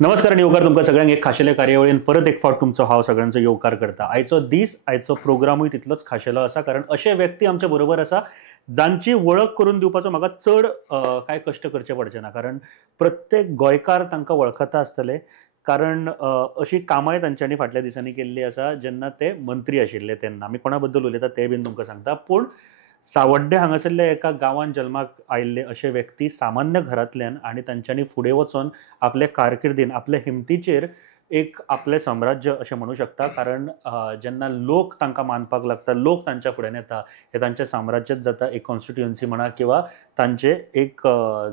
नमस्कार आणि येवकार तुमकां सगळ्यांक एक खाशेले कार्यावळीन परत एक फावट तुमचो हांव सगळ्यांचो येवकार करता. आयचो दीस आयचो प्रोग्रामूय तितलोच खाशेलो आसा कारण अशे व्यक्ती आमच्या बरोबर आसा जांची वळख करून दिवपाचो म्हाका चड कांय कश्ट करचे पडचे ना. कारण प्रत्येक गोंयकार तांकां वळखता आसतले कारण अशी कामांय तांच्यांनी फाटल्या दिसांनी केल्ली आसा जेन्ना ते मंत्री आशिल्ले तेन्ना. आमी कोणा बद्दल उलयता तें बीन तुमकां सांगता. पूण सावड्डे हांगासरल्या एका गांवांत जल्माक आयिल्ले अशे व्यक्ती सामान्य घरांतल्यान आनी तांच्यांनी फुडें वचोन आपले कारकिर्दीन आपल्या हिमतीचेर एक आपलें साम्राज्य अशें म्हणू शकता. कारण जेन्ना लोक तांकां मानपाक लागता, लोक तांच्या फुड्यान येता, हें तांचें साम्राज्यच जाता. एक कॉन्स्टिट्युएन्सी म्हणा किंवा तांचे एक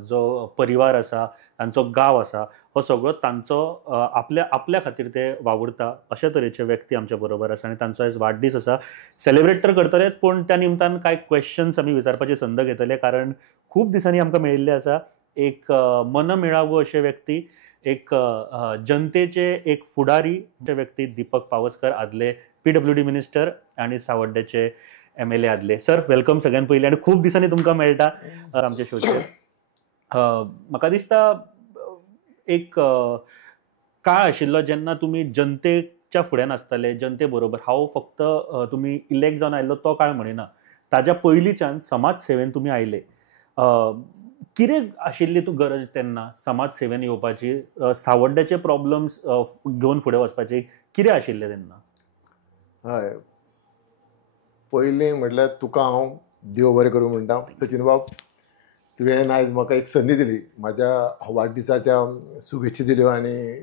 जो परिवार आसा, तांचो गांव आसा, हो सगळो तांचो आपल्या खातीर ते वावुरता. अशे तरेचे व्यक्ती आमच्या बरोबर आसा आनी तांचो आयज वाडदीस आसा. सेलिब्रेट तर करतलेच पूण त्या निमतान कांय क्वेश्चन्स आमी विचारपाची संद घेतले कारण खूब दिसांनी आमकां मेळिल्ले आसा एक मनमेळावू अशे व्यक्ती, एक जनतेचे एक फुडारी अशे व्यक्ती दीपक पावसकर, आदले PWD मिनिस्टर आनी सावड्डेचे MLA आदले. सर वेलकम सगळ्यान पयलीं आनी खूब दिसांनी तुमकां मेळटा आमच्या शोचेर. म्हाका दिसता एक काळ आशिल्लो जेन्ना तुमी जनतेच्या फुड्यान आसताले, जनते बरोबर. हांव फक्त तुमी इलेक्ट जावन आयिल्लो तो काळ म्हणिना, ताच्या पयलींच्यान समाज सेवेन तुमी आयले. कितें आशिल्ली तूं गरज तेन्ना समाज सेवेन येवपाची, सावड्ड्याचे प्रॉब्लम्स घेवन फुडें वचपाची कितें आशिल्लें तेन्ना? हय, पयलीं म्हटल्यार तुका हांव देव बरें करूं म्हणटा. सचिन बाब, तुवें आयज म्हाका एक संदी दिली, म्हाज्या वाडदिसाच्या शुभेच्छा दिल्यो आनी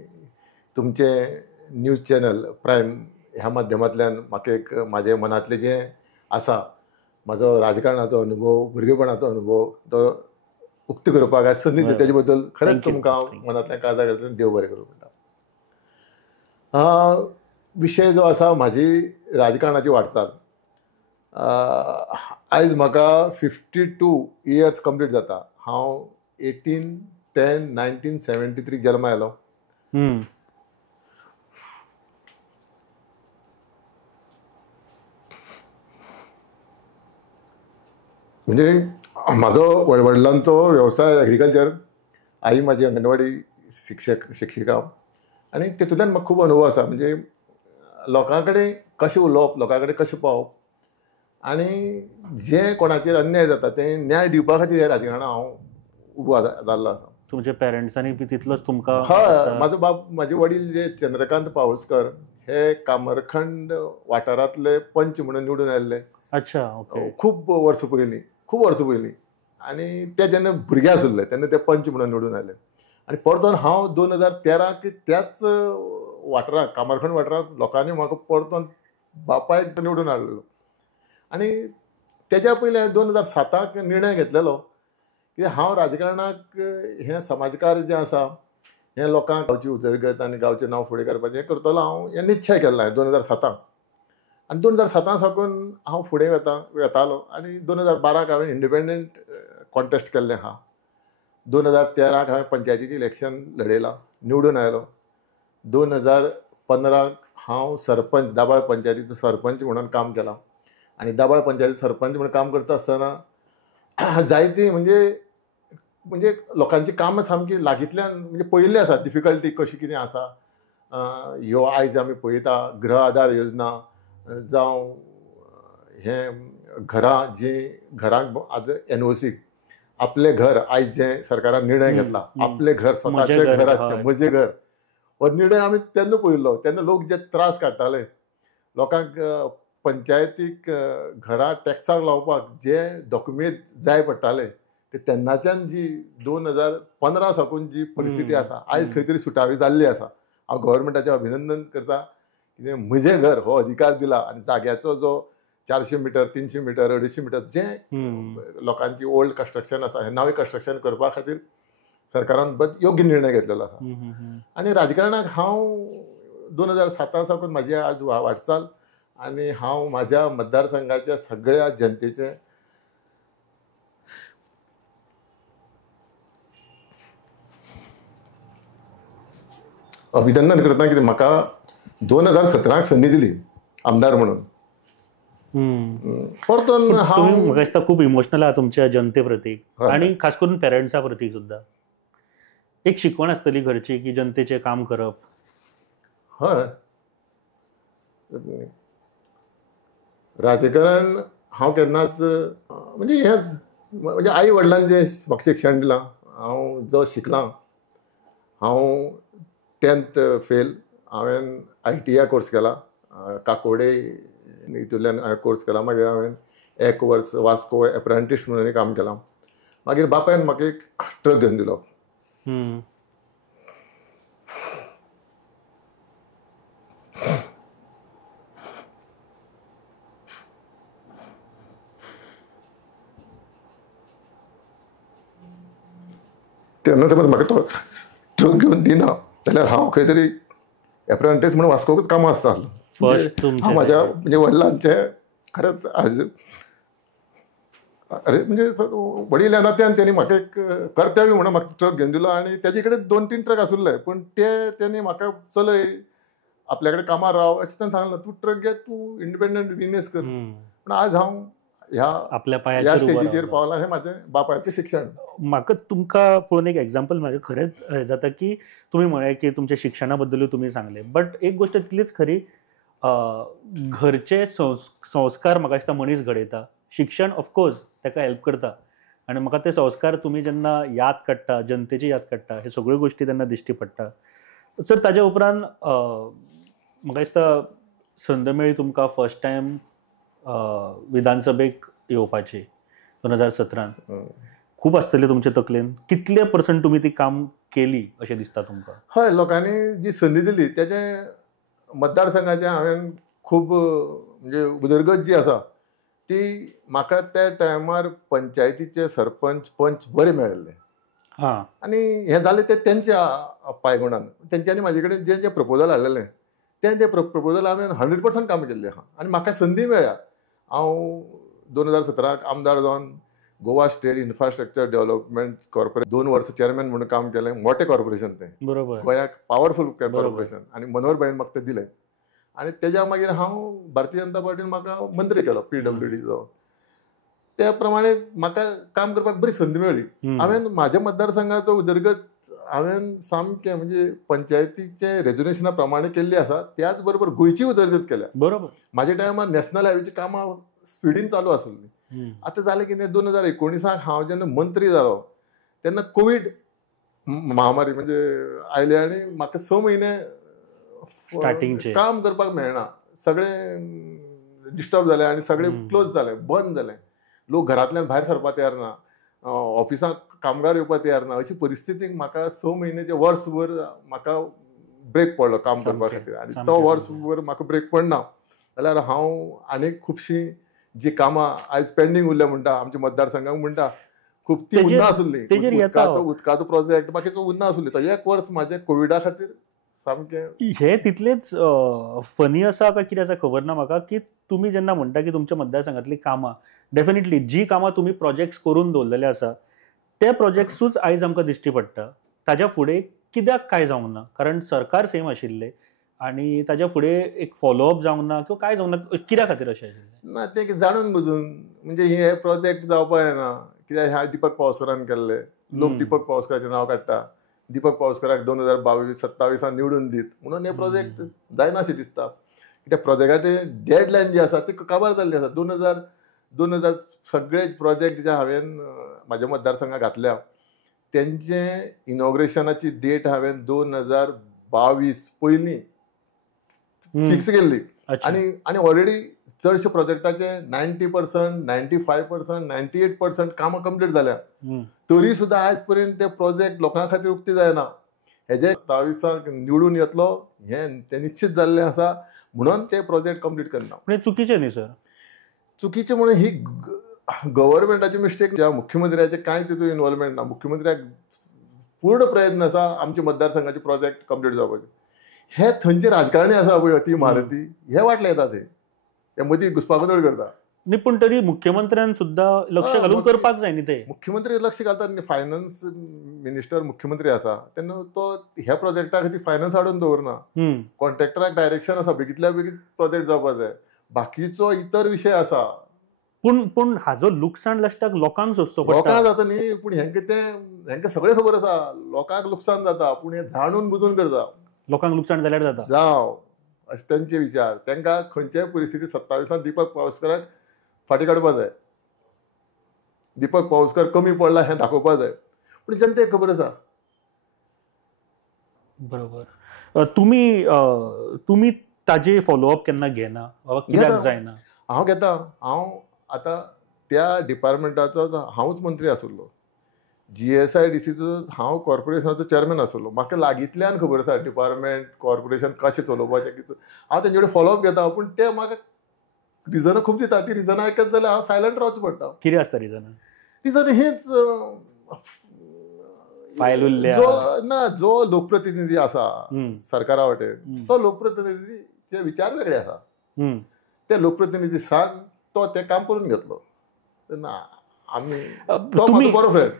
तुमचे न्यूज चॅनल प्रायम ह्या माध्यमांतल्यान म्हाका एक म्हाजे मनांतलें जें आसा, म्हाजो राजकारणाचो अनुभव, भुरगेपणाचो अनुभव तो उक्त करपाक आयज संदी दिली. तेजे बद्दल खरेंच तुमकां हांव मनांतल्यान काळजांतल्यान देव बरें करूं म्हणटा. विशय जो आसा म्हाजी राजकारणाची वाटचाल, आयज म्हाका 52 इयर्स कंप्लीट जाता. हांव 18/10/1973 जल्मा आयलो. म्हणजे म्हाजो वडलांचो वेवसाय एग्रीकल्चर, आई म्हाजी अंगणवाडी शिक्षिका आनी तेतूंतल्यान म्हाका खूब अनुभव आसा. म्हणजे लोकां कडेन कशें उलोवप, लोकां कडेन कशें पावप आनी जें कोणाचेर अन्याय जाता तें न्याय दिवपा खातीर ह्या राजकारणांत हांव उबो जाल्लो आसा. तुमच्या पेरंट्सांनी बी तितलोच तुमकां? हय, म्हाजो बाब, म्हाजे वडील जे चंद्रकांत पावसकर हे कामरखंड वाठारांतले पंच म्हणून निवडून आयल्ले. अच्छा, ओके. खूब वर्सां पयलीं आनी ते जेन्ना भुरगे आशिल्ले तेन्ना ते पंच म्हणून निवडून आयले. आनी परतून हांव 2013 त्याच वाठाराक, कामरखंड वाठाराक लोकांनी म्हाका परतून बापायक निवडून हाडलेलो. आनी तेज्या पयलीं हांवें 2007 निर्णय घेतलेलो की हांव राजकारणाक हें समाजकार जें आसा हें लोकांक गांवची उदरगत आनी गांवचें नांव फुडें करपाचें हें करतलो हांव, हें निश्चय केल्लो हांवें 2007. आनी 2007 साकून हांव फुडें येतालो आनी 2012 हांवें इंडिपेंडंट कॉन्टेस्ट केल्लें आहा. 2013 हांवें पंचायतीचें इलेक्शन लडयलां, निवडून आयलो. 2015 हांव सरपंच, दाबाळ पंचायतीचो सरपंच म्हणून काम केलां. आनी दाबाळ पंचायतीचो सरपंच म्हणून काम करता आसतना जायती म्हणजे लोकांची कामां सामकी लागींतल्यान म्हणजे पळयल्ली आसा. डिफिकल्टी कशी कितें आसा ह्यो आयज आमी पळयता. गृह आधार योजना जावं हें घरां घरांक आज NOC आपलें घर, आयज जें सरकारान निर्णय घेतला, आपलें घर, स्वताचें घर आसचें, म्हजें घर, हो निर्णय आमी तेन्ना पळयल्लो. तेन्ना लोक जे त्रास काडटाले, लोकांक पंचायतीक घरां टॅक्साक लावपाक जे दोकुमेंट जाय पडटाले ते तेन्नाच्यान जी 2015 साकून जी परिस्थिती आसा आयज खंय तरी सुटावी जाल्ली आसा. हांव गव्हर्मेंटाचें अभिनंदन करता कितें म्हजें घर हो अधिकार दिला आनी जाग्याचो जो 400 मिटर, 300 मिटर, 250 मिटर जें लोकांची ओल्ड कन्स्ट्रक्शन आसा हें नवें कन्स्ट्रक्शन करपा खातीर सरकारान योग्य निर्णय घेतलेलो आसा. आनी राजकारणाक हांव 2007 साकून म्हाजी आज वाटचाल आनी हांव म्हाज्या मतदारसंघाच्या सगळ्या जनतेचें अभिनंदन करता कितें म्हाका 2017 संदी दिली आमदार म्हणून. परतून हांव म्हाका दिसता खूब इमोशनल आहा तुमच्या जनते प्रती आनी खास करून पेरंट्सा प्रती सुद्दां. एक शिकवण असतली घरची की जनतेचे काम करप. हय राजकारण हांव केन्नाच म्हणजे हेच म्हणजे आई वडिलांनी जे म्हाका शिक्षण दिलां, हांव जो शिकलां, हांव 10th फेल. हांवें ITI कोर्स केला, काकोडे हितूंतल्यान हांवें कोर्स केला. मागीर हांवें 1 वर्स वास्को एप्रेंटीस म्हणून काम केलां. मागीर बापायन म्हाका एक ट्रक घेवन दिलो. हम्म. तेन्ना समज म्हाका तो ट्रक घेवन दिना जाल्यार हांव खंय तरी एप्रेंटीस म्हणून वास्कोकूच कामां आसता. फर्स्ट तुमचें हांव म्हाज्या म्हणजे वडिलांचे खरेंच आज अरे म्हणजे वडील येना तेणी म्हाका एक कर्तव्य म्हणून म्हाका ट्रक घेवन दिलो आनी तेजे कडेन 2-3 ट्रक आसुल्ले, पूण तेणी म्हाका चलय आपल्या कडेन कामार राव अशें ताणें सांगलें. तूं ट्रक घे, तूं इंडिपेंडंट बिजनेस कर. पूण आज हांव ह्या आपल्या ह्या पायाचेर उबो स्टेजीचेर रावलो. पावलां हें म्हाजें बापायचें शिक्षण. म्हाका तुमकां पळोवन एक एक्झाम्पल म्हाजें खरेंच जाता की तुमी म्हळें की तुमच्या शिक्षणा बद्दलूय तुमी सांगलें, बट एक गोश्ट तितलीच खरी, घरचे संस्कार म्हाका दिसता मनीस घडयता. शिक्षण ऑफकोर्स ताका हेल्प करता आनी म्हाका ते संस्कार तुमी जेन्ना याद काडटा, जनतेची याद काडटा, हे सगळ्यो गोश्टी तेन्ना दिश्टी पडटा. सर ताजे उपरांत म्हाका दिसता संद मेळ्ळी तुमकां फर्स्ट टायम विधानसभेक येवपाची 2017. खूब आसतले तुमचे तकलेन. कितले % तुमी ती काम केली अशें दिसता तुमकां? हय, लोकांनी जी संदी दिली तेजे मतदारसंघाचे हांवें खूब म्हणजे उदरगत जी आसा ती म्हाका त्या टायमार पंचायतीचे सरपंच पंच बरे मेळिल्ले. हां. आनी हें जालें तें तेंच्या पांयगुणान. तेंच्यांनी म्हाजे कडेन जें जें प्रपोजल हाडलेलें तें प्रपोजल हांवें 100% काम केल्लें आहा आनी म्हाका संदी मेळ्ळ्या. हांव 2017 आमदार जावन Goa state infrastructure development corporation 2 वर्स चेअरमॅन म्हणून काम केलें. मोठें कॉर्पोरेशन तें, बरोबर. गोंयाक पावरफूल बरोबर. कॉर्पोरेशन. आनी मनोहर भाईन म्हाका तें दिलें आनी तेज्या मागीर हांव भारतीय जनता पार्टीन म्हाका मंत्री केलो PWDचो. त्या प्रमाणे म्हाका काम करपाक बरी संदी मेळ्ळी. हांवें म्हाज्या मतदारसंघाचो उदरगत हांवें सामकें म्हणजे पंचायतीचे रेजोल्युशना प्रमाणे केल्ली आसा. त्याच बरोबर गोंयची उदरगत केल्या. बरोबर. म्हाज्या टायमार नॅशनल हायवेची कामां स्पिडीन चालू आसुल्लीं. आतां जालें कितें 2019 हांव जेन्ना मंत्री जालो तेन्ना कोवीड महामारी म्हणजे आयली आनी म्हाका 6 म्हयने स्टार्टिंगचे काम करपाक मेळना. सगळें डिस्टर्ब जालें आनी सगळें क्लोज जालें, बंद जालें. लोक घरांतल्यान भायर सरपाक तयार ना, ऑफिसांत कामगार येवपाक तयार ना. अशी परिस्थितीक म्हाका 6 म्हयने वर्सभर म्हाका ब्रेक पडलो काम करपा खातीर. आनी तो वर्सभर म्हाका ब्रेक पडना जाल्यार हांव आनीक खुबशीं जी कामां आयज पेंडींग उरल्या म्हणटा आमच्या मतदारसंघाक म्हणटा खूब ती उरना आसुल्लीं. उदकाचो प्रोजेक्ट बाकीचो उरना आसुल्ली. तो 1 वर्स म्हाजें कोविडा खातीर सामकें. हे तितलेच फनी आसा काय कितें आसा खबर ना म्हाका, की तुमी जेन्ना म्हणटा की तुमच्या मतदारसंघातली कामां, डेफिनेटली जी कामां तुमी प्रोजेक्ट्स करून दवरलेले आसा ते प्रोजेक्ट्सूच आयज आमकां दिश्टी पडटा. ताज्या फुडें कित्याक काय जावंक ना? कारण सरकार सेम आशिल्लें आनी ताज्या फुडें एक फॉलोअप जावंक ना किंवा काय जावंक ना, कित्या खातीर अशें आशिल्लें? ना तें जाणून बुजून म्हणजे हे प्रोजेक्ट जावपा येना. कित्याक ह्या दिपक पावसकारान केल्ले. लोक दिपक पावसकाराचें नांव काडटा. दिपक पावसकाराक 2022-27 निवडून दीत म्हणून हे प्रोजेक्ट जायना अशें दिसता. कित्याक प्रोजेक्टाची डेडलायन जी आसा ती काबार जाल्ली आसा. 2000 सगळे प्रोजेक्ट जे हांवें म्हाज्या मतदारसंघाक घातल्या तेंचे इनॉग्रेशनाची डेट हांवें 2022 पयलीं फिक्स केल्ली. आनी ऑलरेडी चडशे प्रोजेक्टाचे 90%, 95%, 98% कामां कंप्लीट जाल्या. तरी सुद्दां आयज पर्यंत ते प्रोजेक्ट लोकां खातीर उक्ती जायना. हेजे 27 निवडून येतलो हें तें निश्चित जाल्लें आसा म्हणून ते प्रोजेक्ट कंप्लीट करना. म्हणजे चुकीचें न्ही सर? चुकीचें म्हणून ही गव्हर्नमेंटाची मिस्टेक. ज्या मुख्यमंत्र्याचे कांयच तितून इन्वॉल्वमेंट ना. मुख्यमंत्र्याक पूर्ण प्रयत्न आसा आमच्या मतदारसंघाचे प्रोजेक्ट कंप्लीट जावपाचे. हे थंयचे राजकारणी आसा पळय ती महारथी हे वाटले येता ते मदीं घुसपागोंदळ करता. न्ही पूण तरी मुख्यमंत्र्यान सुद्दां लक्ष घालून करपाक जाय न्ही ते. मुख्यमंत्री लक्ष घालतात न्ही. फायनान्स मिनिस्टर मुख्यमंत्री आसा तेन्ना तो ह्या प्रोजेक्टा खातीर फायनान्स हाडून दवरना. कॉन्ट्रॅक्टराक डायरेक्शन आसा बेगींतल्या बेगीन प्रोजेक्ट जावपाक जाय. बाकीचो इतर विशय आसा. पूण हाजो लुकसाण लास्टाक लोकांक सोंसचो पडटा. लोकांक जाता न्ही. पूण हेंका तें हेंकां सगळें खबर आसा लोकांक लुकसाण जाता पूण हे जाणून बुजून करता लोकांक लुकसाण जाल्यार जाता. जावं अशे तेंचे विचार. तांकां खंयच्याय परिस्थितींत 27 दीपक पावसकाराक फाटीं काडपा जाय. दीपक पावसकर कमी पडला हें दाखोवपा जाय पूण जनतेक खबर आसा. बरोबर. तुमी ताजे फॉलोअप केन्ना घेना बाबा कित्याक घेता. जायना? हांव घेता. हांव आतां त्या डिपार्टमेंटाचो हांवूच मंत्री आशिल्लो. GSIDCचो हांव कॉर्पोरेशनाचो चेअरमॅन आशिल्लो. म्हाका लागींतल्यान खबर आसा डिपार्टमेंट कॉर्पोरेशन कशें चलोवपाचें कितें. हांव तेंचे कडेन फॉलोअप घेता पूण ते म्हाका रिजनां खूब दिता. ती रिजनां आयकत जाल्यार हांव सायलंट रावचें पडटा. कितें आसता रिजन? रिजन हेच फायल उरल्या. जो लोकप्रतिनिधी आसा सरकारा वटेन तो लोकप्रतिनिधीचे विचार वेगळे आसा. ते लोकप्रतिनिधी सांग तो तें काम करून घेतलो. तेन्ना आमी तो म्हाजो बरो फ्रेंड,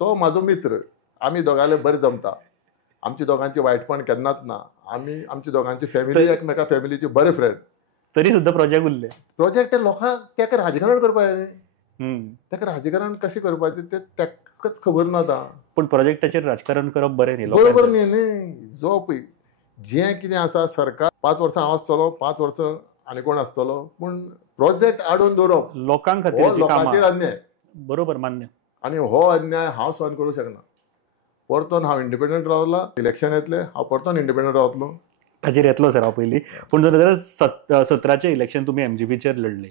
तो म्हाजो मित्र. आमी दोगांले बरें जमता. आमची दोगांची वायटपण केन्नाच ना. आमी आमची दोगांची फॅमिली एकमेका फॅमिलीचे बरे फ्रेंड. तरी सुद्दां प्रोजेक्ट उरले. प्रोजेक्ट लोकांक तेका राजकारण करपा जाय न्ही. तेका राजकारण कशें करपाचें तें तेकाच खबर ना आतां. पूण प्रोजेक्टाचेर राजकारण करप बरें न्ही. बरोबर न्ही. जो पळय जें कितें आसा सरकार 5 वर्सां हांव आसतलो, 5 वर्सां आनी कोण आसतलो पूण प्रोजेक्ट हाडून दवरप लोकांक हो खातीर लोकांचेर अन्याय. बरोबर, मान्य. आनी हो अन्याय हांव सहन करूंक शकना. परतून हांव इंडिपेंडंट रावला. इलेक्शन येतलें हांव परतून इंडिपेंडंट रावतलो. ताचेर येतलो सर हांव पयलीं. पूण 2017चें इलेक्शन तुमी MGPचेर लढले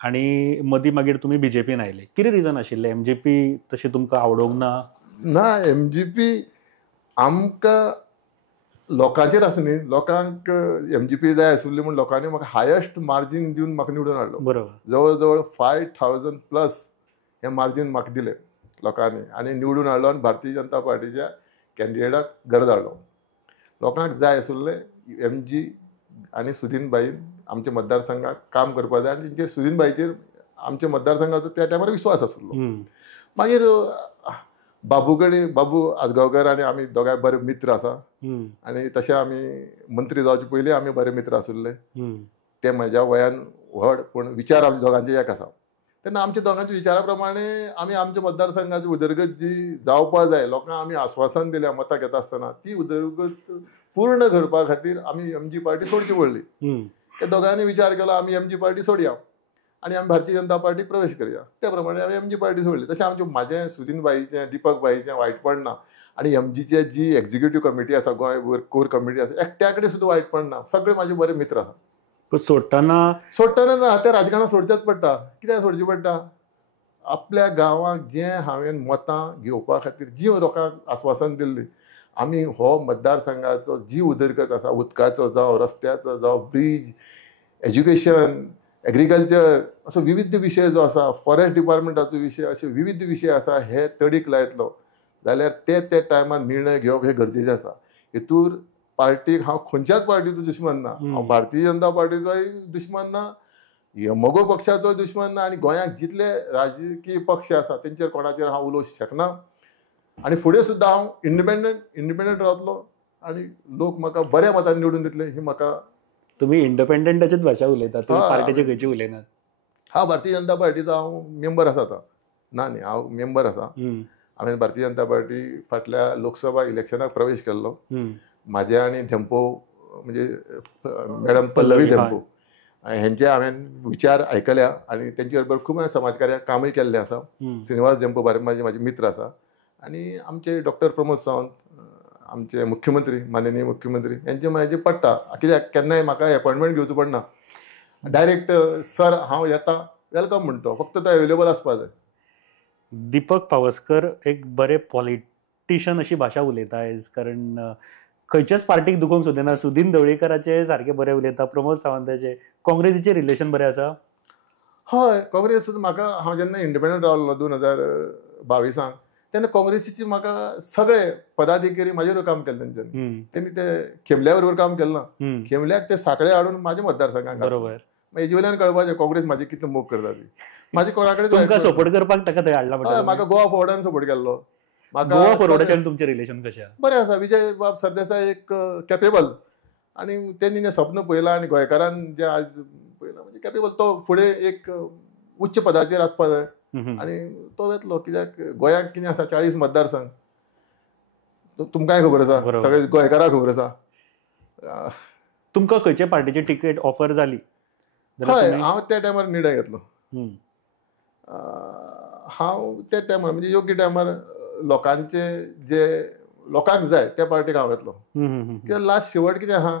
आनी मदीं मागीर तुमी BJPन आयले. कितें रिजन आशिल्लें? MGP तशें तुमकां आवडोंक ना? ना, MGP आमकां लोकांचेर आसा न्ही. लोकांक MGP जाय आशिल्ली म्हूण लोकांनी म्हाका हायस्ट मार्जीन दिवन म्हाका निवडून हाडलो. बरोबर. जवळ जवळ 5000+ हें मार्जीन म्हाका दिलें लोकांनी आनी निवडून हाडलो आनी भारतीय जनता पार्टीच्या कॅन्डिडेटाक घर धाडलो. लोकांक जाय आशिल्लें MG आनी सुदीनबाईन आमच्या मतदारसंघाक काम करपा जाय आनी तेंचेर सुदीनबाईचेर आमच्या मतदारसंघाचो त्या टायमार विश्वास आशिल्लो. मागीर बाबू आजगांवकर आनी आमी दोगांय बरे मित्र आसा आनी तशें आमी मंत्री जावचे पयलीं आमी बरे मित्र आशिल्ले. ते म्हज्या वयान व्हड पूण विचार आमच्या दोगांचे एक आसा. तेन्ना आमच्या दोगांच्या विचारा प्रमाणे आमी आमच्या मतदारसंघाची उदरगत जी जावपा जाय लोकांक आमी आश्वासन दिल्या मतां घेता आसतना ती उदरगत पूर्ण करपा खातीर आमी MG पार्टी सोडची पडली. ते दोगांनी विचार केलो आमी MG पार्टी सोडया आनी आमी भारतीय जनता पार्टी प्रवेश करया. त्या प्रमाणे आमी MG पार्टी सोडली. तशें आमचें म्हाजें सुदीनबाईचें दीपक बाईचें वायटपण ना आनी MGची जी एक्झिक्युटीव कमिटी आसा गोंय कोर कमिटी आसा एकट्या कडेन सुद्दां वायटपण ना. सगळे म्हाजे बरे मित्र आसा. सोडटाना ना ते राजकारणांत सोडचेच पडटा. कित्याक सोडचें पडटा? आपल्या गांवांक जें हांवें मतां घेवपा खातीर जी लोकांक आश्वासन दिल्ली आमी हो मतदारसंघाचो जी उदरगत आसा उदकाचो जावं रस्त्याचो जावं ब्रीज एज्युकेशन एग्रीकल्चर असो विविध विशय जो आसा फॉरेस्ट डिपार्टमेंटाचो विशय अशे विविध विशय आसा हे तडीक लायतलो जाल्यार ते टायमार निर्णय घेवप हे गरजेचें आसा. हेतूर पार्टीक हांव खंयच्याच पार्टीचो दुश्मन ना. हांव भारतीय जनता पार्टीचोय दुश्मन ना, मोगो पक्षाचो दुश्मन ना आनी गोंयांत जितले राजकीय पक्ष आसा तेंचेर कोणाचेर हांव उलोवंक शकना आनी फुडें सुद्दां हांव इंडिपेंडंट रावतलो आनी लोक म्हाका बऱ्या मतान निवडून दितले ही म्हाका. तुम्ही इंडिपेंडंटाचीच भाशा उलयतात, तुम्ही पार्टीचे खंयची उलयनात. हांव भारतीय जनता पार्टीचो हांव मेंबर आसा आतां. ना न्ही हांव मेंबर आसा. हांवें भारतीय जनता पार्टी फाटल्या लोकसभा इलेक्शनाक प्रवेश केल्लो. म्हाजे आनी धेंपो म्हणजे मॅडम पल्लवी धेंपो हेंचे हांवें विचार आयकल्या आनी तेंचे बरोबर खूब समाजकार्याक कामूय केल्लें आसा. श्रीनिवास धेंपो म्हाजे मित्र आसा आनी आमचे डॉक्टर प्रमोद सावंत आमचे मुख्यमंत्री माननीय मुख्यमंत्री हेंचे म्हाजे पडटा. कित्याक केन्नाय म्हाका अपॉयंटमेंट घेवचो पडना. डायरेक्ट सर हांव येता वेलकम म्हणटो, फक्त तो अवेलेबल आसपा जाय. दीपक पावसकर एक बरे पॉलिटिशियन अशी भाशा उलयता आयज, कारण खंयच्याच पार्टीक दुखोवंक सोदिना. सुदीन ढवळीकराचे सारके बरे उलयता, प्रमोद सावंताचे. काँग्रेसीचे रिलेशन बरें आसा? हय, काँग्रेस म्हाका हांव जेन्ना इंडिपेंडंट रावलो 2022 तेन्ना काँग्रेसीचे म्हाका सगळे पदाधिकारी म्हाजेर काम केलें तेंच्यांनी. तेणी ते खेमल्या बरोबर काम केलें ना. खेमल्याक ते साखळे हाडून म्हाज्या मतदारसंघाक बरोबर. हेजे वयल्यान कळपाचें काँग्रेस म्हाजी कितलो मोग करता ती. म्हाजे कोणा कडेन सपोर्ट करपाक ताका थंय हाडला पडटा. म्हाका गोवा फॉरवर्डान सपोर्ट केल्लो. गोवा फॉरवर्डाच्यान तुमचें रिलेशन कशें आसा? बरें आसा. विजय बाब सरदेसाय एक कॅपेबल आनी तेणी जें स्वप्न पळयलां आनी गोंयकारान जें आज पळयलां म्हणजे कॅपेबल तो फुडें एक उच्च पदाचेर आसपा जाय. आणि तो येतलो कित्याक गोंयांत कितें आसा 40 मतदारसंघ तुमकांय खबर आसा, बरोबर. सगळे गोंयकारांक खबर आसा. तुमकां खंयचे पार्टीची तिकेट ऑफर जाली जाल्यार हय, तुमी- हांव त्या टायमार निर्णय घेतलो. हम्म. हांव त्या टायमार म्हणजे योग्य टायमार लोकांचे जे लोकांक जाय त्या पार्टीक हांव येतलो. कित्याक लास्ट शेवट कितें आहा,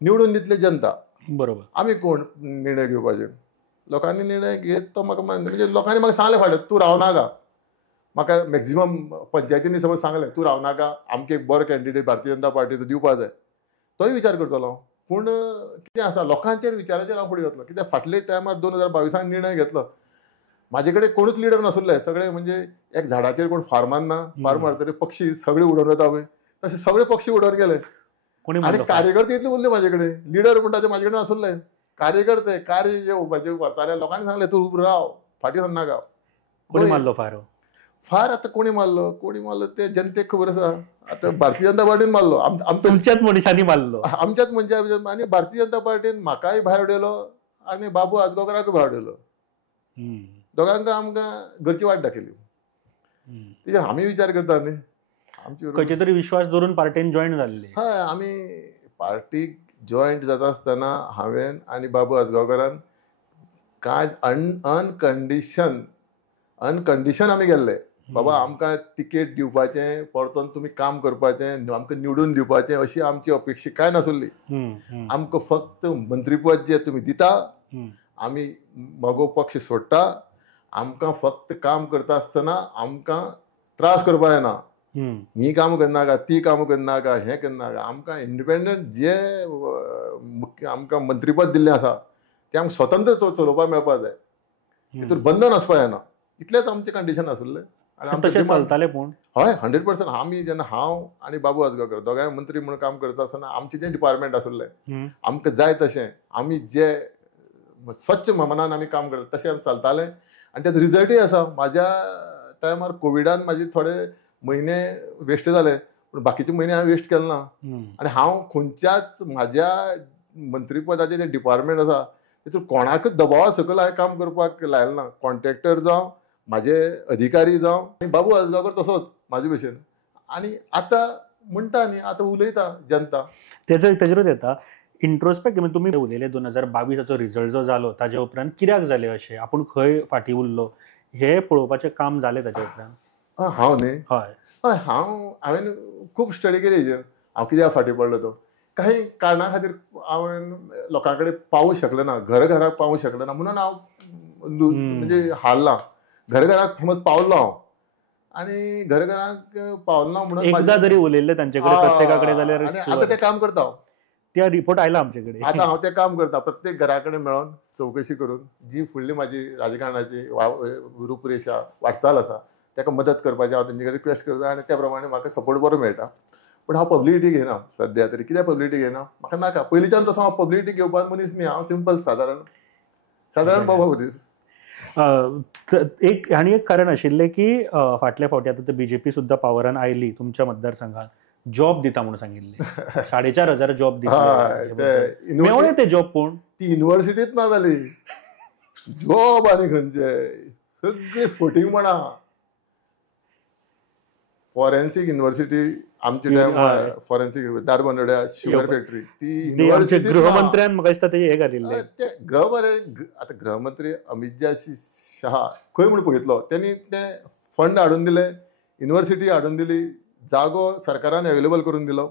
निवडून दितले जनता, बरोबर. आमी कोण निर्णय घेवपाचे. लोकांनी निर्णय घेत तो म्हाका म्हणजे लोकांनी म्हाका सांगलें फाल्यां तूं रावनाका. म्हाका मॅक्झिमम पंचायतींनी समज सांगलें तूं रावनाका, आमकां एक बरो कॅन्डिडेट भारतीय जनता पार्टीचो दिवपा जाय, तोय विचार करतलो हांव. पूण कितें आसा, लोकांचेर विचाराचेर हांव फुडें वतलो. कित्याक फाटले टायमार 2022 निर्णय घेतलो, म्हाजे कडेन कोणूच लिडर नासुल्ले. सगळे म्हणजे एक झाडाचेर कोण फार्मान ना, फार्म तरी पक्षी सगळे उडोवन वता पळय, तशे सगळे पक्षी उडोवन गेले. कोणी आनी मारलो फार? कार्यकर्ते इतले उरले म्हाजे कडेन. लिडर म्हणटा ते म्हाजे कडेन नासुल्ले. कार्यकर्ते कार्य जे म्हाजे व्हरताले, लोकांनी सांगलें तूं राव, फाटीं सरनाका. कोणी मारलो फार? फार आतां कोणी मारलो ते जनतेक खबर आसा. आतां भारतीय जनता पार्टीन मारलो. आमचो तुमच्याच मनशांनी मारलो. आमच्याच म्हणजे आनी भारतीय जनता पार्टीन म्हाकाय भायर उडयलो आनी बाबू आजगांवकाराकूय भायर उडयलो. दोगांका आमकां घरची वाट दाखयली. तेजेर आमी विचार करता न्ही, आमची खंयचे तरी विश्वास धरून पार्टीन जॉईन जाल्ले. हय, आमी पार्टीक जॉयंट जाता आसतना हांवें आनी बाबू आजगांवकारान कांय अनकंडिशन आमी गेल्ले. बाबा आमकां तिकेट दिवपाचें, परतून तुमी काम करपाचें, आमकां निवडून दिवपाचें अशी आमची अपेक्षा कांय नासुल्ली. आमकां फक्त मंत्रीपद जें तुमी दिता, आमी म्हगो पक्ष सोडटा, आमकां फक्त काम करता आसतना आमकां त्रास करपा येना. ही कामां करनाका, ती कामां करनाका, हें करनाका. आमकां इंडिपेंडंट जे मुख्य आमकां मंत्रीपद दिल्लें आसा तें आमकां स्वतंत्र चलोवपाक मेळपा जाय. तितूर बंधन आसपा येना. इतलेंच आमचें कंडिशन आसुल्लें. आनी तशें चलतालें पूण हय, 100%. आमी जेन्ना हांव आनी बाबू आजगांवकर दोगांय मंत्री म्हणून काम करता आसतना आमचें जें डिपार्टमेंट आसुल्लें, आमकां जाय तशें आमी जे स्वच्छ मनान आमी काम करता तशें आमी चलतालें. आनी तेजो रिजल्टूय आसा. म्हाज्या टायमार कोविडान म्हाजे थोडे म्हयने वेस्ट जाले, पूण बाकीचे म्हयने हांवें वेस्ट केले ना. आनी हांव खंयच्याच म्हाज्या मंत्रीपदाचें जें डिपार्टमेंट आसा तितूर कोणाकूच दबावा सकयल हांवें काम करपाक लायलें ना. कॉन्ट्रॅक्टर जावं, म्हाजे अधिकारी जावं, आनी बाबू आजगांवकर तसोच म्हाजे भशेन. आनी आतां म्हणटा न्ही, आतां उलयता जनता. तेजेरूच येता इंट्रोस्पेक्ट. म्हणजे तुमी उलयले 2022 रिजल्ट जो जालो ताजे उपरांत कित्याक जालें अशें, आपूण खंय फाटीं उरलो हे पळोवपाचें काम जालें ताजे उपरांत? हांव न्ही, हय हय, हांवें खूब स्टडी केली हेजेर. हांव कित्याक फाटीं पडलो तो. काही कारणां खातीर हांवें लोकां कडेन पावूंक शकलो ना, घराक पावूंक शकलो ना, म्हणून हांव म्हणजे हारलां. घराक समज पावलो हांव आनी घराक पावलो ना म्हणून एकदा जरी उलयल्ले तांचे कडेन प्रत्येका कडेन जाल्यार आनी आतां तें काम करता हांव. त्या रिपोर्ट आयला आमचे कडेन. आतां हांव तें काम करता. प्रत्येक घरा कडेन मेळोन चवकशी करून जी फुडली म्हाजी राजकारणाची रूपरेशा वाटचाल आसा ताका मदत करपाची हांव तेंचे कडेन रिक्वेस्ट करता आनी त्या प्रमाणे म्हाका सपोर्ट बरो मेळटा. पूण हांव पब्लिसिटी घेयना सद्या तरी. कित्याक पब्लिसिटी घेयना, म्हाका नाका. पयलींच्यान तसो हांव पब्लिसिटी घेवपाक मनीस न्ही. हांव सिंपल सादारण बाबा मनीस. एक कारण आशिल्लें की फाटल्या फावटी आतां ते बीजेपी सुद्दां पावरान आयली तुमच्या मतदारसंघात, जॉब दिता म्हणून सांगिल्ले. 4,500 जॉब दितले. मेवळे ते जॉब पूण ती युनिव्हर्सिटीच ना जाली. जॉब आनी खंयचे सगळी फटींग म्हणा. फॉरेन्सीक युनिव्हर्सिटी आमची टायमार फॉरेन्सीक दारबांदोड्या शुगर फॅक्टरी ती युनिव्हर्सिटी गृहमंत्र्यान म्हाका दिसता तेजे हे घालिल्ले. ते आतां गृहमंत्री अमित शहा खंय म्हूण पळयतलो, त्यांनी ते फंड हाडून दिले, युनिव्हर्सिटी हाडून दिली, जागो सरकारान अवेलेबल करून दिलो.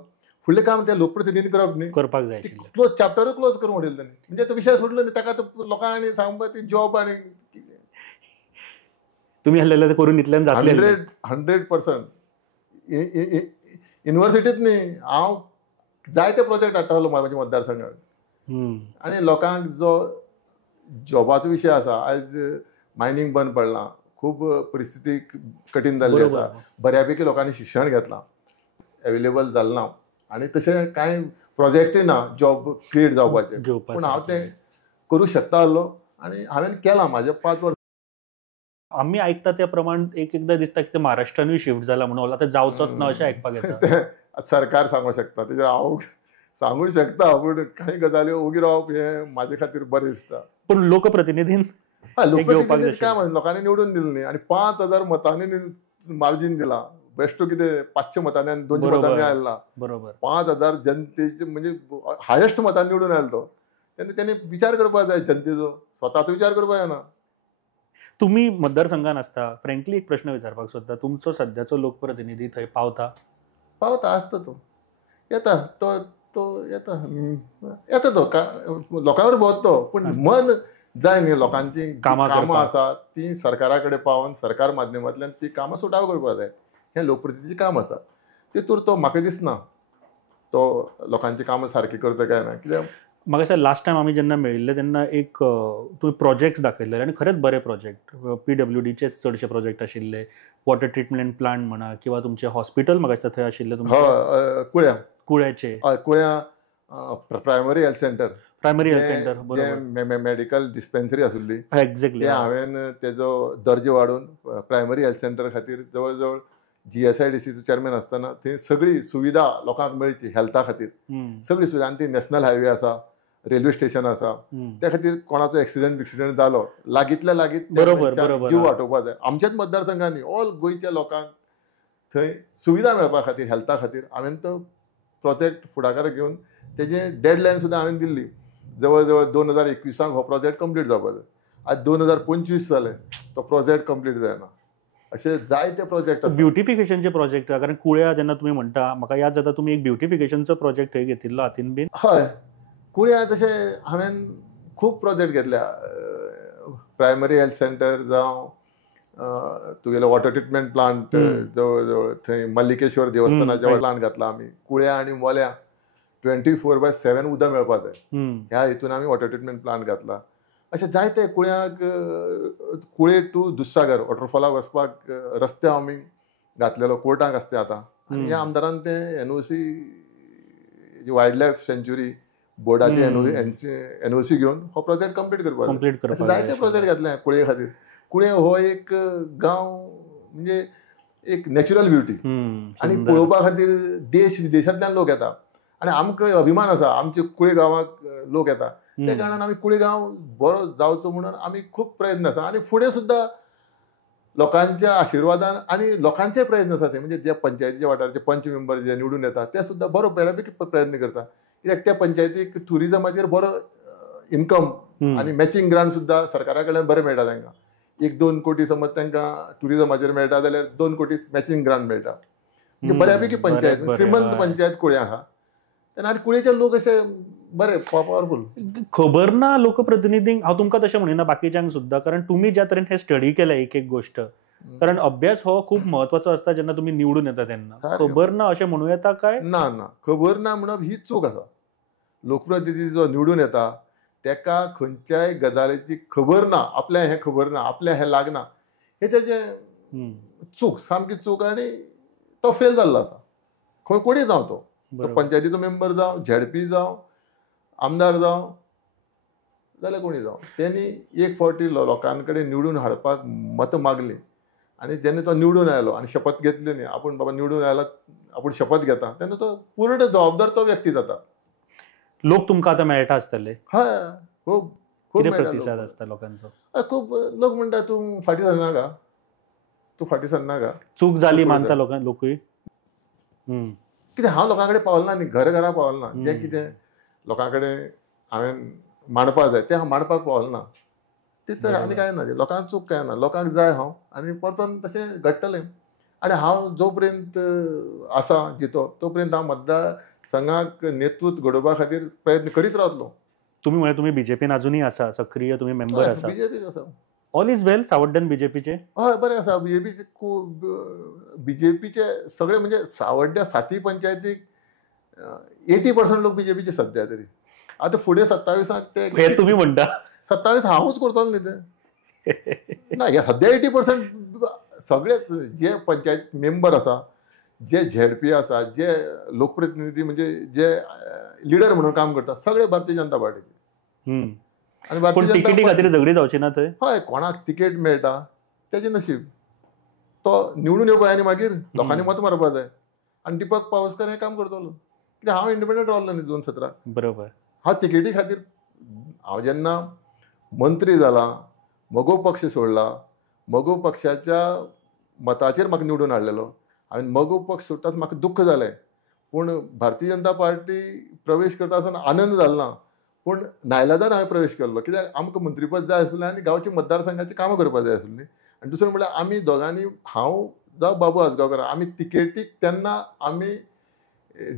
फुडलें काम त्या लोकप्रतिनिधीन करप न्ही, करपाक जाय आशिल्लें. चॅप्टर क्लोज करून उडयलें त्यांनी. म्हणजे तो विशय सोडलो न्ही. ताका लोकांनी सांगपाक ती जॉब आनी तुमी आसलेले करून इतल्यान जातलें. 100% युनिव्हर्सिटीत न्ही, हांव जायते प्रोजेक्ट हाडटालो म्हाज्या मतदारसंघात. आनी लोकांक जो जॉबाचो विशय आसा, आयज मायनींग बंद पडलां, खूब परिस्थिती कठीण जाल्ली आसा. बऱ्यापैकी लोकांनी शिक्षण घेतलां, अवेलेबल जालें ना. आनी तशें कांय प्रोजेक्टूय ना जॉब क्रिएट जावपाचे. पूण हांव तें करूं शकता आसलो आनी हांवें केलां. म्हाजे 5 वर्सां. आम्ही आयकता त्या प्रमाण एकदा दिसता की ते महाराष्ट्रानूय शिफ्ट जाला म्हणून आता जावचोच ना अशें आयकपाक येता. सरकार सांगूंक शकता, तेजेर हांव सांगूंक शकता, पूण कांय गजाल्यो ओगी रावप हें म्हाजे खातीर बरें दिसता. पूण लोकप्रतिनिधीन हा घेवपाक लोकप्रतिनिधी जाय काय म्हणत लोकांनी निवडून दिलं नाही आणि 5,000 मतांनी मार्जिन दिला. बेस्ट कितें 500 मतांनी आनी 200 मतांनी बरोबर आयला. बरोबर 5,000 जनतेचे म्हणजे हायेस्ट मतान निवडून आयला तो. तेन्ना तेणी विचार करपाक जाय जनतेचो, स्वताचो विचार करपाक जायना. तुम्ही मतदारसंघात आसता, फ्रँकली एक प्रश्न विचारपाक सोदता, तुमचो सध्याचो लोकप्रतिनिधी थंय पावता? पावता आसता तो. येता तो तो येता येता तो लोकां कडेन भोंवता तो. पूण मन जाय न्ही लोकांची जी कामां कामां करपाक. आसात ती सरकारा कडेन पावोन सरकार माध्यमांतल्यान ती कामां सुटाव करपाक जाय. हें लोकप्रतिनिधीचें काम आसा. तेतूर तो म्हाका दिसना तो लोकांची कामां सारकी करता काय ना. कित्याक म्हाका दिसता लास्ट टायम आमी जेन्ना मेळिल्ले तेन्ना एक तुवें प्रोजेक्ट्स दाखयल्ले आनी खरेंच बरे प्रोजेक्ट. PWDचेच चडशे प्रोजेक्ट आशिल्ले. वॉटर ट्रिटमेंट प्लांट म्हणा किंवा तुमचें हॉस्पिटल म्हाका दिसता थंय आशिल्लें तुमचें हय कुळ्या कुळ्याचें. कुळ्या primary health centre primary health centre बरोबर. जे मेडिकल डिस्पेन्सरी आशिल्ली एक्झॅक्टली. ते हांवें तेजो दर्जो वाडोवन प्रायमरी हेल्थ सेंटर खातीर जवळ जवळ GSIDCचो चेअरमॅन आसतना थंय सगळी सुविधा लोकांक मेळची हेल्था खातीर. सगळी सुविधा आनी ती नॅशनल हायवे आसा, रेल्वे स्टेशन आसा. त्या खातीर कोणाचो एक्सिडंट जालो लागींतल्या लागीं बरोबर, बरोबर. जीव वाटोवपाक जाय. आमच्याच मतदारसंघांनी ऑल गोंयच्या लोकांक थंय सुविधा मेळपा खातीर हेल्था खातीर हांवें तो प्रोजेक्ट फुडाकार घेवन तेजे डेडलायन सुद्दां हांवें दिल्ली. जवळ जवळ 2021 हो प्रोजेक्ट कंप्लीट जावपाक जाय. आज 2025 जाले तो प्रोजेक्ट कंप्लीट जायना. अशे जायते प्रोजेक्ट आसात. ब्युटिफिकेशनचे प्रोजेक्ट कारण कुळ्या जेन्ना तुमी म्हणटा म्हाका याद जाता तुमी एक ब्युटिफिकेशनचो प्रोजेक्ट थंय घेतिल्लो हातीन बीन. हय कुळ्या तशें हांवें खूब प्रोजेक्ट घेतल्या. प्रायमरी हेल्थ सेंटर जावं तुगेलो वॉटर ट्रिटमेंट प्लांट जवळ जवळ थंय मल्लिकेश्वर देवस्थानाच्या प्लांट घातला आमी. कुळ्या आनी मोल्या 24/7 उदक मेळपाक जाय. ह्या हेतून आमी वॉटर ट्रिटमेंट प्लांट घातला. अशें जायते कुळ्याक कुळे टू दुधसागर वॉटरफॉलाक वचपाक रस्ते आमी घातलेलो कोर्टाक आसता आतां. आनी ह्या आमदारान ते NOC वायल्ड लायफ सेंच्युरी बोर्डाची NOC घेवन हो प्रोजेक्ट कंप्लीट करपाक जायते प्रोजेक्ट घातले कुळे खातीर. कुळे हो एक गांव म्हणजे एक नॅचरल ब्युटी आनी पळोवपा खातीर देश विदेशांतल्यान लोक येता. आनी आमकां अभिमान आसा आमचे कुळे गांवाक लोक येता. त्या कारणान आमी कुळे गांव बरो जावचो म्हणून आमी खूब प्रयत्न आसा आनी फुडें सुद्दां लोकांच्या आशिर्वादान आनी लोकांचे प्रयत्न आसा ते म्हणजे जे पंचायतीच्या वाठाराचे पंच मेंबर जे निवडून येता ते सुद्दां बरो बऱ्यापैकी प्रयत्न करता. कित्याक त्या पंचायतीक ट्युरिजमाचेर बरो इन्कम आनी मॅचिंग ग्रांट सुद्दां सरकारा कडल्यान बरें मेळटा तांकां. 1-2 कोटी समज तांकां ट्युरिजमाचेर मेळटा जाल्यार 2 कोटी मॅचिंग ग्रांट मेळटा. म्हणजे बऱ्यापैकी पंचायत श्रीमंत पंचायत कुळे आहा. तेन्ना आनी कुळेचे लोक अशे बरे पॉवरफूल. खबर ना लोकप्रतिनिधींक हांव तुमकां तशें म्हणिना बाकीच्यांक सुद्दां कारण तुमी ज्या तरेन हे स्टडी केलें एक एक गोश्ट कारण अभ्यास हो खूब म्हत्वाचो आसता जेन्ना तुमी निवडून येता तेन्ना. खबर ना अशें म्हणूं येता काय? ना खबर ना म्हणप ही चूक आसा. लोकप्रतिनिधी जो निवडून येता तेका खंयच्याय गजालीची खबर ना, आपल्या हें खबर ना, आपल्या हें लागना हे तेजें चूक सामकी चूक आनी तो फेल जाल्लो आसा. खंय कोणीय जावं तो पंचायतीचो मेंबर जावं ZP जावं आमदार जावं जाल्यार कोणी जावं तेणी एक फावटी लोकां कडेन निवडून हाडपाक मत मागली आनी जेन्ना तो निवडून आयलो आनी शपथ घेतली न्ही आपूण बाबा निवडून आयला आपूण शपथ घेता तेन्ना तो पूर्ण जबाबदार तो व्यक्ती जाता. लोक तुमकां आतां मेळटा आसतले. हय खूब खूब प्रतिसाद आसता लोकांचो. खूब लोक म्हणटा तूं फाटीं सरना का, तूं फाटीं सरना का. चूक जाली मानता लोकूय. कित्याक हांव लोकां कडेन पावलो ना न्ही घरा पावलो ना. जें कितें लोकां कडेन हांवें मांडपाक जाय तें हांव मांडपाक पावलो ना. तितलें आनी कांय ना लोकांक चूक कांय ना. लोकांक जाय हांव आनी परतून तशें घडटलें. आनी हांव जो पर्यंत आसा जितो तो पर्यंत हांव मतदारसंघाक नेतृत्व घडोवपा खातीर प्रयत्न करीत रावतलो. तुमी म्हळ्यार तुमी BJPन आजुनूय आसा सक्रीय तुमी मेंबर आसा. BJP आसा. ऑल इज वेल सावड्ड्यान BJPचे. हय बरें आसा. BJPचे खूब BJPचे सगळे म्हणजे सावड्ड्या 7 पंचायतीक 80% लोक BJPचे सध्या तरी. आतां फुडें 27 ते तुमी म्हणटा 27 हांवूच करतलो न्ही ते. ना हे सध्या 80% सगळेच जे पंचायत मेंबर आसा जे ZP आसा जे लोकप्रतिनिधी म्हणजे जे लिडर म्हणून काम करता सगळे भारतीय जनता पार्टीचे. आनी भारतीय जनता तिकेटी खातीर झगडी जावची ना थंय. हय कोणाक तिकेट मेळटा तेजें नशीब. तो निवडून येवपा आनी मागीर लोकांनी मत मारपा जाय आनी दिपक पावसकर हें काम करतलो. कित्याक हांव इंडिपेंडंट रावल्लो न्ही 2017. बरोबर. हांव तिकेटी खातीर हांव जेन्ना मंत्री जाला मगो पक्ष सोडला. मगो पक्षाच्या मताचेर म्हाका निवडून हाडलेलो. हांवें मगो पक्ष सोडटाच म्हाका दुख्ख जालें. पूण भारतीय जनता पार्टी प्रवेश करता आसतना आनंद जालो ना. पूण नाइलाजान हांवें प्रवेश केल्लो. कित्याक आमकां मंत्रीपद जाय आसलें आनी गांवची मतदारसंघाची कामां करपाक जाय आसलीं. आनी दुसरें म्हणल्यार आमी दोगांनी, हांव जावं बाबू आजगांवकार, आमी तिकेटीक तेन्ना आमी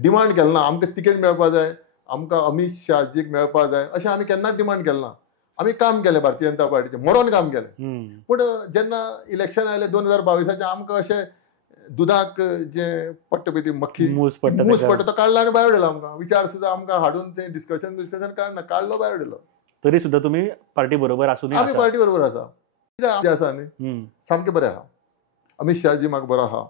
डिमांड केलें ना आमकां तिकेट मेळपाक जाय, आमकां अमित शाहजीक मेळपाक जाय, अशें आमी केन्नाच डिमांड केलें ना. आमी काम केलें भारतीय जनता पार्टीचें, मरोन काम केलें. पूण जेन्ना इलेक्शन आयलें 2022 आमकां अशें दुदाक जे पडटा पळय ती मक्खी, मूस पडटा मूस तेका. पडटा तो काडला आनी भायर उडयलो आमकां. विचार सुद्दां आमकां हाडून तें डिस्कशन काडना, काडलो भायर उडयलो. तरी सुद्धा तुम्ही पार्टी बरोबर असूनही आमी आसा. पार्टी बरोबर आसा. कित्याक आसा न्ही, सामकें बरें आहा. अमित शाहजी म्हाका बरो आहा.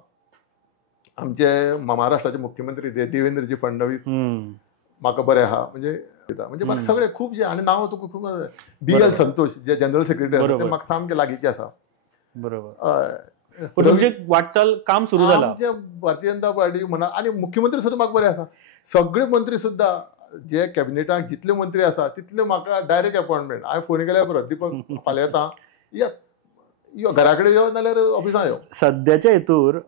आमचे महाराष्ट्राचे मुख्यमंत्री देवेंद्रजी फडणवीस म्हाका बरे आहा. म्हणजे म्हाका सगळे खूब जे, आनी नांव तुका खूब BL संतोष जे जनरल सेक्रेटरी आसा ते म्हाका सामके लागींचे आसा. बरोबर. पण तुमची वाटचाल काम सुरू झालं. आमचे भारतीय जनता पार्टी म्हणा, आनी मुख्यमंत्री सुद्दां म्हाका बरे आसा. सगळे मंत्री सुद्दां जे कॅबिनेटाक जितले मंत्री आसा तितले म्हाका डायरेक्ट अपॉइंटमेंट. हांवें फोन केल्यार बरो, दीपक फाल्यां येता, यस यो घरा कडेन यो नाल्यार ऑफिसां यो. सध्याच्या हेतूर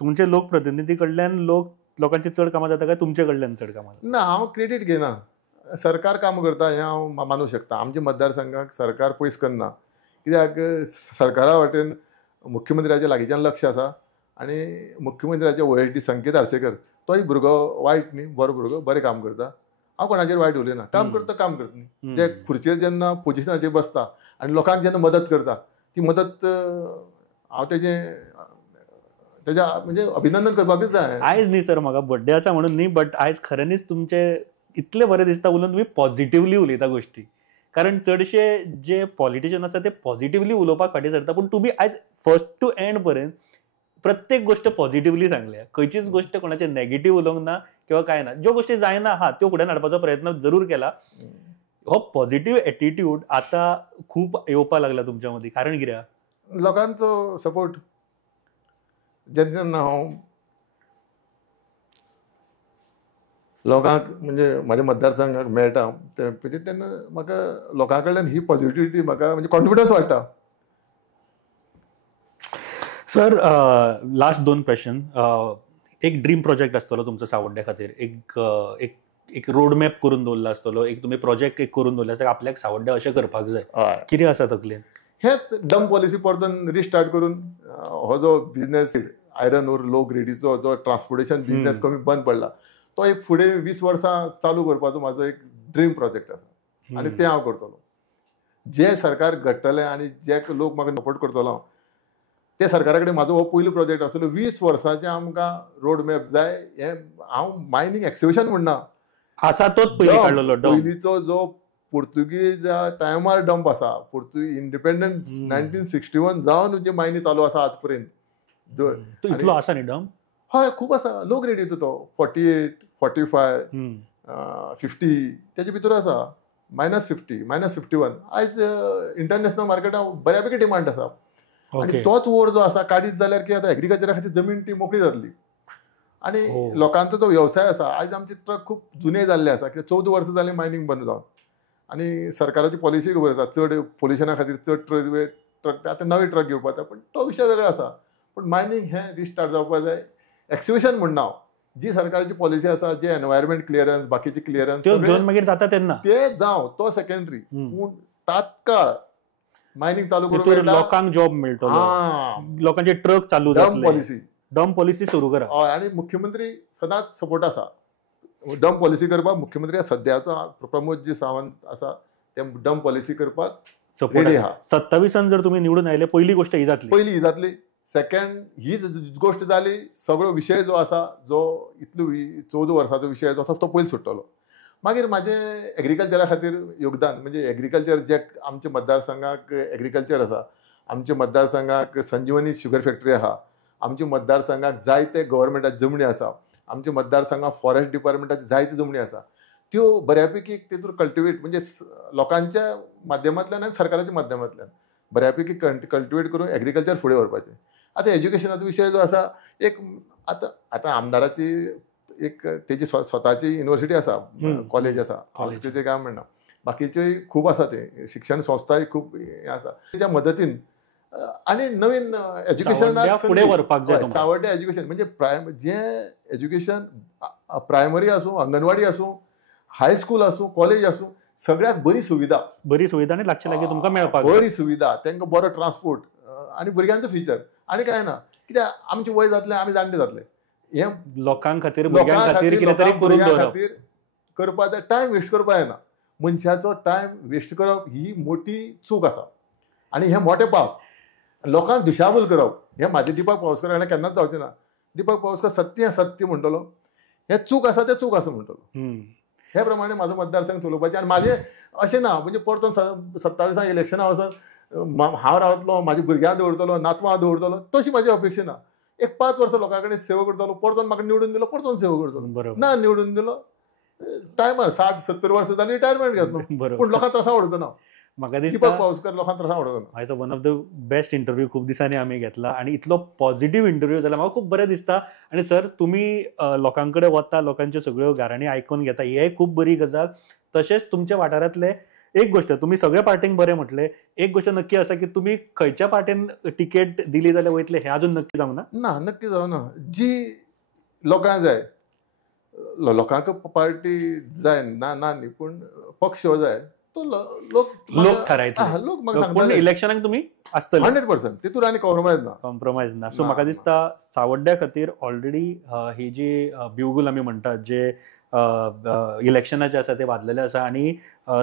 तुमचे लोकप्रतिनिधी कडल्यान लोकांची चड कामां जाता काय तुमचे कडल्यान चड कामां जाता? ना, हांव क्रेडीट घेना. सरकार काम करता हें हांव मानूं शकता. आमच्या मतदारसंघाक सरकार पयस करना. कित्याक सरकारा वाटेन मुख्यमंत्र्याच्या लागींच्यान लक्ष आसा. आनी मुख्यमंत्र्याचे वळेटी संकेत आर्सेकर तोय भुरगो वायट न्ही, बरो भुरगो, बरें काम करता. हांव कोणाचेर वायट उलयना. काम करता न्ही. जे खुर्चेर जेन्ना पोजिशनाचेर बसता आनी लोकांक जेन्ना मदत करता, ती मदत हांव तेज्या म्हणजे अभिनंदन करपाकूच जाय. आयज न्ही सर, म्हाका बर्थडे आसा म्हणून न्ही, बट आयज खऱ्यांनीच तुमचे इतले बरें दिसता उलोवन, तुम्ही पॉझिटिव्हली उलयता गोष्टी. कारण चडशे जे पॉलिटिशियन आसा ते पॉझिटिव्हली उलोवपाक फाटीं सरता, पूण तुमी आयज फर्स्ट टू एंड पर्यंत प्रत्येक गोष्ट पॉझिटिव्हली सांगल्या. खंयचीच गोष्ट कोणाचे नेगेटिव्ह उलोवंक ना किंवा काय ना. ज्यो गोष्टी जायना आहा त्यो फुड्यान हाडपाचो प्रयत्न जरूर केला. हो पॉझिटिव्ह एटिट्यूड आता खूप येवपाक लागला तुमच्या मध्ये. कारण कित्याक? लोकांचो सपोर्ट जेन्ना हांव लोकांक म्हणजे म्हाज्या मतदारसंघाक मेळटा तेन्ना म्हाका लोकां कडल्यान ही पॉझिटिव्हिटी म्हाका म्हणजे कॉन्फिडन्स वाडटा. Sir, last 2 question. एक ड्रीम प्रोजेक्ट आसतलो तुमचो सावड्ड्या खातीर, एक रोड मॅप करून दवरलो आसतलो, एक तुमी प्रोजेक्ट एक करून दवरलो आसता, आपल्याक सावड्ड्या अशें करपाक जाय. कितें आसा तकलेन? हेच डम पॉलिसी परतून रिस्टार्ट करून हो जो बिझनेस आयरन ओर लो ग्रेडीचो जो ट्रान्सपोर्टेशन बिझनेस कमी बंद पडला, तो एक फुडें 20 वर्सां चालू करपाचो म्हाजो एक ड्रीम प्रोजेक्ट आसा. आनी तें हांव करतलो. जे सरकार घडटले आनी जे लोक म्हाका सपोर्ट करतलो ते सरकारा कडेन म्हाजो हो पयलो प्रोजेक्ट आसतलो. 20 वर्सांचे आमकां रोड मॅप जाय. हें हांव मायनींग एक्सिबिशन म्हणना, आसा तोच पयलीं काडलेलो डम. पयलींचो जो पुर्तुगीज टायमार डंप आसा, इंडिपेंडन्स 1961 जावन जे मायनी चालू आसा आज पर्यंत. तो इतलो आसा न्ही डम? हय, खूब आसा. लो ग्रेडीचो तो 48, 45, 50 तेजे भितर आसा. -50, -51 आयज इंटरनॅशनल मार्केटाक बऱ्यापैकी डिमांड आसा. आनी तोच वोड जो आसा काडीत जाल्यार कितें जाता, एग्रीकल्चरा खातीर जमीन ती मोकळी जातली. आनी लोकांचो जो व्यवसाय आसा, आयज आमचे ट्रक खूब जुने जाल्ले आसा. कित्याक 14 वर्सां जालीं मायनींग बंद जावन. आनी सरकाराची पॉलिसी खबर आसा, चड पोल्युशना खातीर चड ट्रक आतां नवे ट्रक घेवपाक जाता. पूण तो विशय वेगळो आसा. पूण मायनींग हें रिस्टार्ट जावपाक जाय. एक्सिबिशन म्हणना हांव, जी सरकाराची पॉलिसी आसा, जे एनवायरमेंट क्लियरन्स, बाकीचे क्लियरन्स घेवन मागीर जाता तेन्ना ते जावं, तो सेकंडरी. पूण तात्काळ मायनींग चालू करून लोकांक जॉब मेळटलो, लोकांचे ट्रक चालू जातले. डम पॉलिसी सुरू करा. हय, आनी मुख्यमंत्री सदांच सपोर्ट आसा डम पॉलिसी करपाक. मुख्यमंत्री सद्याचो प्रमोदजी सावंत आसा, ते डम पॉलिसी करपाक रेडी आहा. 27 जर तुम्ही निवडून आयले, पहिली गोष्ट ही जातली. पहिली ही जातली. सेकंड हीच गोष्ट जाली, सगळो विशय जो आसा, जो इतलो 14 वर्साचो विशय जो आसा तो पयलीं सुट्टलो. मागीर म्हाजें एग्रीकल्चरा खातीर योगदान म्हणजे एग्रीकल्चर जे आमचे मतदारसंघाक एग्रीकल्चर आसा, आमच्या मतदारसंघाक संजीवनी शुगर फॅक्टरी आहा, आमच्या मतदारसंघाक जायते गव्हर्मेंटाच्यो जमनी आसा, आमच्या मतदारसंघाक फॉरेस्ट डिपार्टमेंटाच्यो जायत्यो जमनी आसा. त्यो बऱ्यापैकी तेतूर कल्टिवेट म्हणजे लोकांच्या माध्यमांतल्यान आनी सरकाराच्या माध्यमांतल्यान बऱ्यापैकी कल्टिवेट करून एग्रीकल्चर फुडें व्हरपाचें. आतां एज्युकेशनाचो विशय जो आसा, एक आतां आमदाराची एक तेजी स्वताची युनिवर्सिटी आसा, कॉलेज आसा, तेजें काय म्हणना. बाकीचे खूब आसा ते शिक्षण संस्थाय खूब हे आसा त्या मदतीन आनी नवीन सावड्ड्या एज्युकेशनाक फुडें व्हरपाक जाय तुम्हाला. सावड्ड्या एज्युकेशन म्हणजे जें एज्युकेशन प्रायमरी आसूं अंगणवाडी आसूं हायस्कूल आसूं कॉलेज आसूं सगळ्याक बरी सुविधा बरी सुविधा आनी लागचे लागीं तुमकां मेळपाक जाय. बरी सुविधा तांकां बरो ट्रान्सपोर्ट आनी भुरग्यांचो फ्युचर आनी काय ना कित्याक आमचें वय जातलें आमी जाणटे जातले हे लोकां खातीर भुरग्यां खातीर कितें तरी करून भुरग्यां दवरप. खातीर करपाक जाय टायम वेस्ट करपाक जायना मनशाचो टायम वेस्ट करप ही मोठी चूक आसा आनी हें मोठें पाप लोकांक दिशाभूल करप हें म्हाजें दिपक पावसकर हाणें केन्नाच जावचें ना. दिपक पावसकर सत्य सत्य म्हणटलो हें चूक आसा तें चूक आसा म्हणटलो. हे प्रमाणे म्हाजो मतदारसंघ चलोवपाचें आनी म्हाजें अशें ना म्हणजे परतून 27 इलेक्शना वचोन हांव रावतलो म्हाज्या भुरग्यांक दवरतलो नातवां दवरतलो तशी म्हाजी अपेक्षा ना. एक 5 वर्सां लोकां कडेन सेवा करतलो परतून म्हाका निवडून दिलो परतून सेवा करतलो बरोबर. ना निवडून दिलो टायमार 60-70 वर्सां जाली रिटायरमेंट घेतलो बरोबर. पूण लोकांक त्रासा उडोवचो ना. म्हाका दिपक दिसता पावसकर लोकांक त्रासा उडोवचो ना. आयचो one of the best interview खूब दिसांनी आमी घेतला आनी इतलो पॉझिटिव्ह इंटरव्यू जाल्यार म्हाका खूब बरें दिसता. आनी सर तुमी लोकां कडेन वता लोकांच्यो सगळ्यो गाराणी आयकून घेता हेय खूब बरी गजाल. तशेंच तुमच्या वाठारांतले एक गोश्ट तुमी सगळ्या पार्टींक बरें म्हटलें एक गोश्ट नक्की आसा की तुमी खंयच्या पार्टीन टिकेट दिली जाल्यार वयतले हें अजून नक्की जावंक ना. ना नक्की जावना जी लोकांक जाय लोकांक पार्टी जाय ना ना न्ही पूण पक्ष हो जाय तो लोक थारायतले. लोक म्हाका पूण सांगता इलेक्शनाक तुमी आसतले 100% तितून आनी कॉम्प्रोमायज ना. कॉम्प्रोमायज ना. सो ना, म्हाका ना. दिसता सावड्ड्या खातीर ऑलरेडी ही जी ब्युगल आमी म्हणटात जे इलेक्शनाचे आसा ते वाजलेले आसा आनी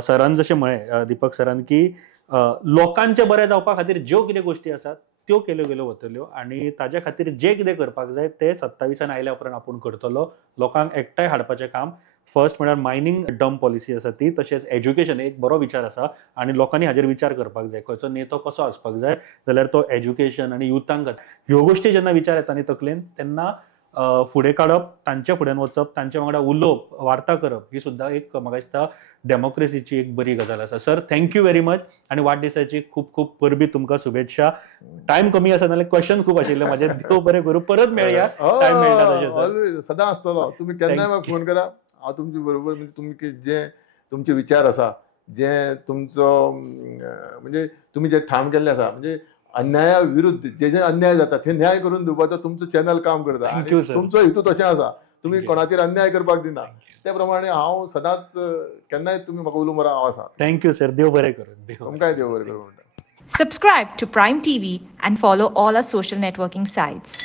सरान जशें म्हळें दिपक सरान की लोकांचे बरें जावपा खातीर ज्यो कितें गोश्टी आसात त्यो केल्यो गेल्यो वतल्यो आनी ताज्या खातीर जें कितें करपाक जाय तें 27 आयल्या उपरांत आपूण करतलो. लोकांक एकठांय हाडपाचें काम फर्स्ट म्हळ्यार मायनींग डंप पॉलिसी आसा ती तशेंच एज्युकेशन एक बरो विचार आसा आनी लोकांनी हाजेर विचार करपाक जाय खंयचो नेतो कसो आसपाक जाय जाल्यार तो एज्युकेशन आनी युथांक ह्यो गोश्टी जेन्ना विचार येता न्ही तकलेन तेन्ना फुडें काडप तांच्या फुड्यान वचप तांच्या वांगडा उलोवप वार्ता करप ही सुद्दां एक म्हाका दिसता डेमोक्रेसीची एक बरी गजाल आसा. सर थँक्यू व्हेरी मच आनी वाडदिसाची खूब खूब परबी तुमकां शुभेच्छा. टायम कमी आसा नाल्यार क्वेश्चन खूब आशिल्ले म्हाजे देव बरें करूं परत मेळया टायम मेळटा तशें सर. ऑलवेज सदां आसतलो तुमी केन्नाय म्हाका फोन करा हांव तुमचे बरोबर म्हणजे तुमचे जे तुमचे विचार आसा जे तुमचो म्हणजे तुमी जे ठाम केल्ले आसा म्हणजे अन्याया विरुद्ध जे जे अन्याय जाता ते न्याय करून दिवपाचो तुमचो चॅनल काम करता Thank you, आनी sir. तुमचो हेतू तशें आसा तुमी Thank you. कोणाचेर अन्याय करपाक दिना त्या प्रमाणे हांव सदांच केन्नाय तुमी म्हाका उलोवंक मारा हांव आसा थँक्यू सर देव बरें करूं. तुमकांय देव बरें करूं म्हणटा. Subscribe to Prime TV and follow all our social networking sites.